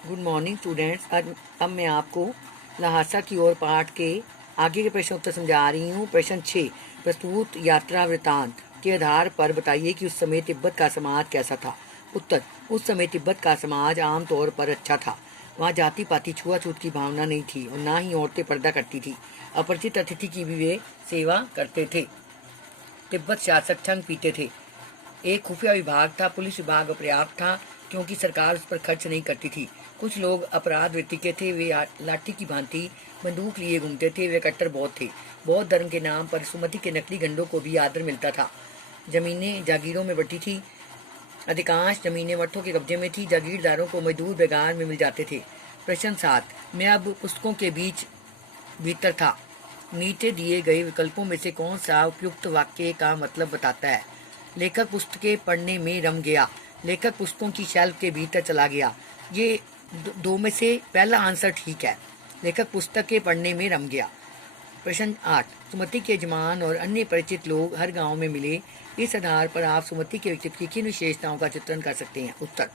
Good morning students. अब मैं आपको लहासा की ओर पाठ के आगे के प्रश्न उत्तर समझा रही हूँ। प्रश्न 6, प्रस्तुत यात्रा वृतांत के आधार पर बताइए कि उस समय तिब्बत का समाज कैसा था। उत्तर, उस समय तिब्बत का समाज आमतौर पर अच्छा था। वहाँ जाति पाति छुआछूत की भावना नहीं थी और ना ही औरतें पर्दा करती थी। अपरिचित अतिथि की भी वे सेवा करते थे। तिब्बत शासक छंग पीते थे। एक खुफिया विभाग था। पुलिस विभाग अपर्याप्त था क्योंकि सरकार उस पर खर्च नहीं करती थी। कुछ लोग अपराध वृत्ति के थे। वे लाठी की भांति बंदूक लिए घूमते थे। वे कट्टर बौद्ध थे। बौद्ध धर्म के नाम पर सुमति के नकली गंडों को भी आदर मिलता था। जमीनें जागीरों में बटी थी। अधिकांश जमीनें मठों के कब्जे में थी। जागीरदारों को मजदूर बेगार में मिल जाते थे। प्रश्न 7, मैं अब पुस्तकों के भीतर था। नीचे दिए गए विकल्पों में से कौन सा उपयुक्त वाक्य का मतलब बताता है। लेखक पुस्तकें पढ़ने में रम गया। लेखक पुस्तकों की शेल्फ के भीतर चला गया। ये दो में से पहला आंसर ठीक है। लेखक पुस्तकें पढ़ने में रम गया। प्रश्न 8, सुमति के यजमान और अन्य परिचित लोग हर गांव में मिले। इस आधार पर आप सुमति के व्यक्तित्व की किन विशेषताओं का चित्रण कर सकते हैं। उत्तर,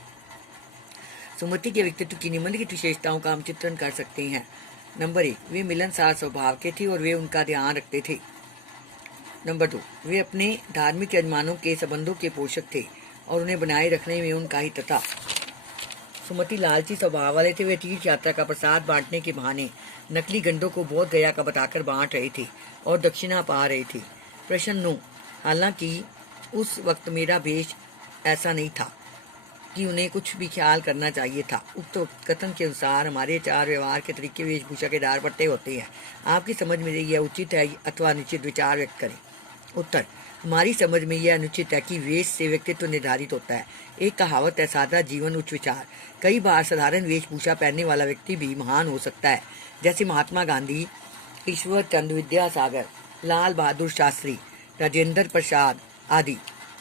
सुमति के व्यक्तित्व की निम्नलिखित विशेषताओं का हम चित्रण कर सकते हैं। नंबर 1, वे मिलनसार स्वभाव के थे और वे उनका ध्यान रखते थे। नंबर 2, वे अपने धार्मिक यजमानों के संबंधों के पोषक थे और उन्हें बनाए रखने में उनका हित था। सुमति लालची स्वभाव वाले थे। वे तीर्थ यात्रा का प्रसाद बांटने के बहाने नकली गंडों को बोध गया का बताकर बांट रहे थे और दक्षिणा पा रहे थे। प्रश्न 9, हालांकि उस वक्त मेरा भेष ऐसा नहीं था कि उन्हें कुछ भी ख्याल करना चाहिए था। उक्त कथन के अनुसार हमारे चार व्यवहार के तरीके वेशभूषा के आधार पर तय होते हैं। आपकी समझ में यह उचित है अथवा अनुचित, विचार व्यक्त करें। उत्तर, हमारी समझ में यह अनुचित है कि वेश से व्यक्तित्व निर्धारित होता है। एक कहावत है, सादा जीवन उच्च विचार। कई बार साधारण वेशभूषा पहनने वाला व्यक्ति भी महान हो सकता है, जैसे महात्मा गांधी, ईश्वर चंद्र विद्यासागर, लाल बहादुर शास्त्री, राजेंद्र प्रसाद आदि।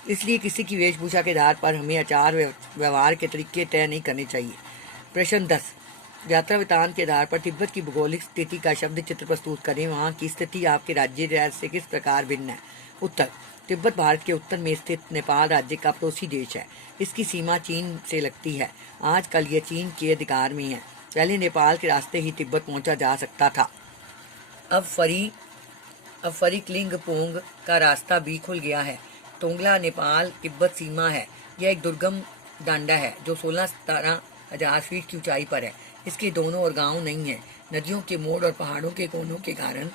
इसलिए किसी की वेशभूषा के आधार पर हमें आचार व्यवहार के तरीके तय नहीं करने चाहिए। प्रश्न 10, यात्रा वृत्तांत के आधार पर तिब्बत की भौगोलिक स्थिति का शब्द चित्र प्रस्तुत करें। वहाँ की स्थिति आपके राज्य से किस प्रकार भिन्न है। उत्तर, तिब्बत भारत के उत्तर में स्थित नेपाल राज्य का पड़ोसी देश है। इसकी सीमा चीन से लगती है। आजकल यह चीन के अधिकार में है। पहले नेपाल के रास्ते ही तिब्बत पहुंचा जा सकता था। अब फरी क्लिंगपोंग का रास्ता भी खुल गया है। तोंगला नेपाल तिब्बत सीमा है। यह एक दुर्गम डांडा है जो 16-17 हजार फीट की ऊंचाई पर है। इसके दोनों ओर गांव नहीं है। नदियों के मोड़ और पहाड़ों के कोनों के कारण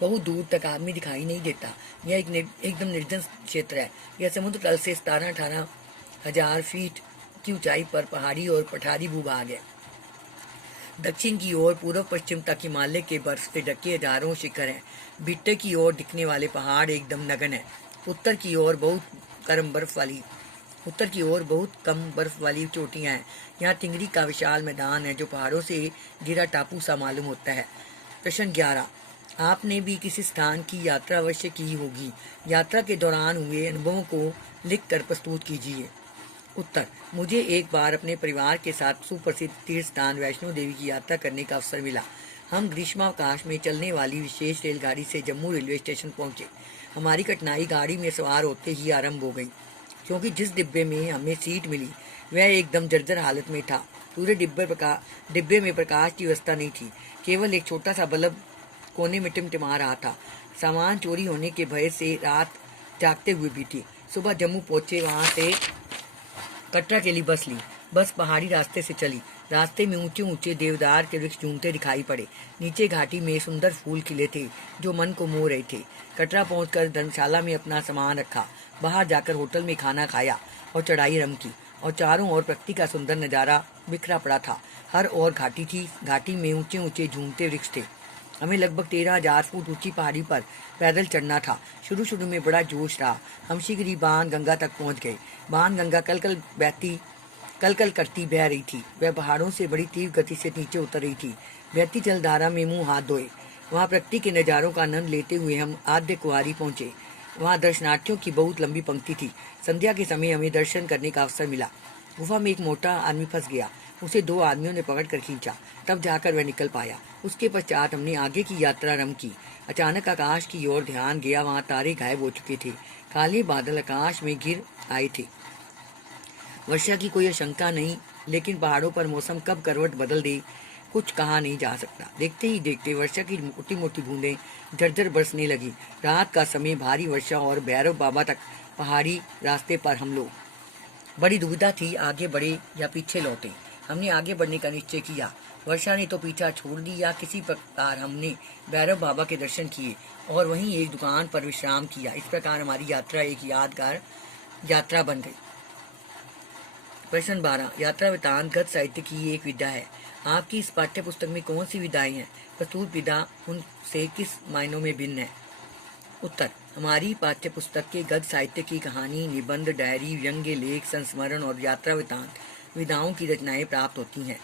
बहुत दूर तक आदमी दिखाई नहीं देता। यह एकदम निर्जन क्षेत्र है। यह समुद्र तल से 17-18 हजार फीट की ऊंचाई पर पहाड़ी और पठारी भूभाग है। दक्षिण की ओर पूर्व पश्चिम तक हिमालय के बर्फ से ढके हजारों शिखर हैं। बिट्टे की ओर दिखने वाले पहाड़ एकदम नगन है। उत्तर की ओर बहुत कम बर्फ वाली चोटियां हैं। यहाँ तिंगरी का विशाल मैदान है जो पहाड़ों से घिरा टापू सा मालूम होता है। प्रश्न 11, आपने भी किसी स्थान की यात्रा अवश्य की होगी। यात्रा के दौरान हुए अनुभवों को लिखकर प्रस्तुत कीजिए। उत्तर, मुझे एक बार अपने परिवार के साथ सुप्रसिद्ध तीर्थ स्थान वैष्णो देवी की यात्रा करने का अवसर मिला। हम ग्रीष्मावकाश में चलने वाली विशेष रेलगाड़ी से जम्मू रेलवे स्टेशन पहुंचे। हमारी कठिनाई गाड़ी में सवार होते ही आरंभ हो गई, क्योंकि जिस डिब्बे में हमें सीट मिली वह एकदम जर्जर हालत में था। पूरे डिब्बे में प्रकाश की व्यवस्था नहीं थी। केवल एक छोटा सा बल्ब कोने में टिमटिमा रहा था। सामान चोरी होने के भय से रात जागते हुए बीती। सुबह जम्मू पहुंचे। वहां से कटरा के लिए बस ली। बस पहाड़ी रास्ते से चली। रास्ते में ऊंचे ऊंचे देवदार के वृक्ष झूमते दिखाई पड़े। नीचे घाटी में सुंदर फूल खिले थे जो मन को मोह रहे थे। कटरा पहुंचकर धर्मशाला में अपना सामान रखा। बाहर जाकर होटल में खाना खाया और चढ़ाई आरंभ की। और चारों ओर प्रकृति का सुंदर नजारा बिखरा पड़ा था। हर ओर घाटी थी। घाटी में ऊंचे ऊंचे झूमते वृक्ष थे। हमें लगभग 13,000 फुट ऊंची पहाड़ी पर पैदल चढ़ना था। शुरू में बड़ा जोश रहा। हम शीघ्र ही बाण गंगा तक पहुंच गए। बाण गंगा कल करती बह रही थी। वह पहाड़ों से बड़ी तीव्र गति से नीचे उतर रही थी। बहती जलधारा में मुंह हाथ धोए। वहां प्रकृति के नज़ारों का आनंद लेते हुए हम आद्य कुआरी पहुंचे। वहां दर्शनार्थियों की बहुत लंबी पंक्ति थी। संध्या के समय हमें दर्शन करने का अवसर मिला। गुफा में एक मोटा आदमी फंस गया। उसे 2 आदमियों ने पकड़कर खींचा, तब जाकर वह निकल पाया। उसके पश्चात हमने आगे की यात्रा आरंभ की। अचानक आकाश की ओर ध्यान गया। वहां तारे गायब हो चुके थे। काले बादल आकाश में घिर आए थे। वर्षा की कोई आशंका नहीं लेकिन पहाड़ों पर मौसम कब करवट बदल दे कुछ कहा नहीं जा सकता। देखते ही देखते वर्षा की मोटी मोटी बूंदें झरझर बरसने लगी। रात का समय, भारी वर्षा और भैरव बाबा तक पहाड़ी रास्ते पर हम लोग। बड़ी दुविधा थी, आगे बढ़े या पीछे लौटे। हमने आगे बढ़ने का निश्चय किया। वर्षा ने तो पीछा छोड़ दिया। किसी प्रकार हमने भैरव बाबा के दर्शन किए और वहीं एक दुकान पर विश्राम किया। इस प्रकार हमारी यात्रा एक यादगार यात्रा बन गई। प्रश्न 12। यात्रा वृतांत गद्य साहित्य की एक विधा है। आपकी इस पाठ्य पुस्तक में कौन सी विधाएं हैं? प्रस्तुत विधा उनसे किस मायनों में भिन्न है? उत्तर। हमारी पाठ्य पुस्तक के गद्य साहित्य की कहानी, निबंध, डायरी, व्यंग्य लेख, संस्मरण और यात्रा वृतांत विधाओं की रचनाएं प्राप्त होती हैं।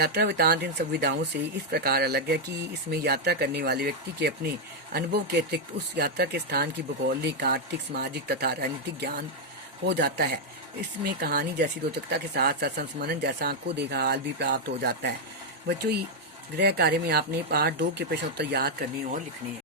यात्रा वृतांत इन सब विधाओं से इस प्रकार अलग है कि इसमें यात्रा करने वाले व्यक्ति के अपने अनुभव के अतिरिक्त उस यात्रा के स्थान की भौगोलिक, आर्थिक, सामाजिक तथा राजनीतिक ज्ञान हो जाता है। इसमें कहानी जैसी रोचकता के साथ साथ संस्मरण जैसा आंखों देखा हाल भी प्राप्त हो जाता है। बच्चों, गृह कार्य में आपने पाठ 2 के प्रश्न उत्तर याद करने और लिखने हैं।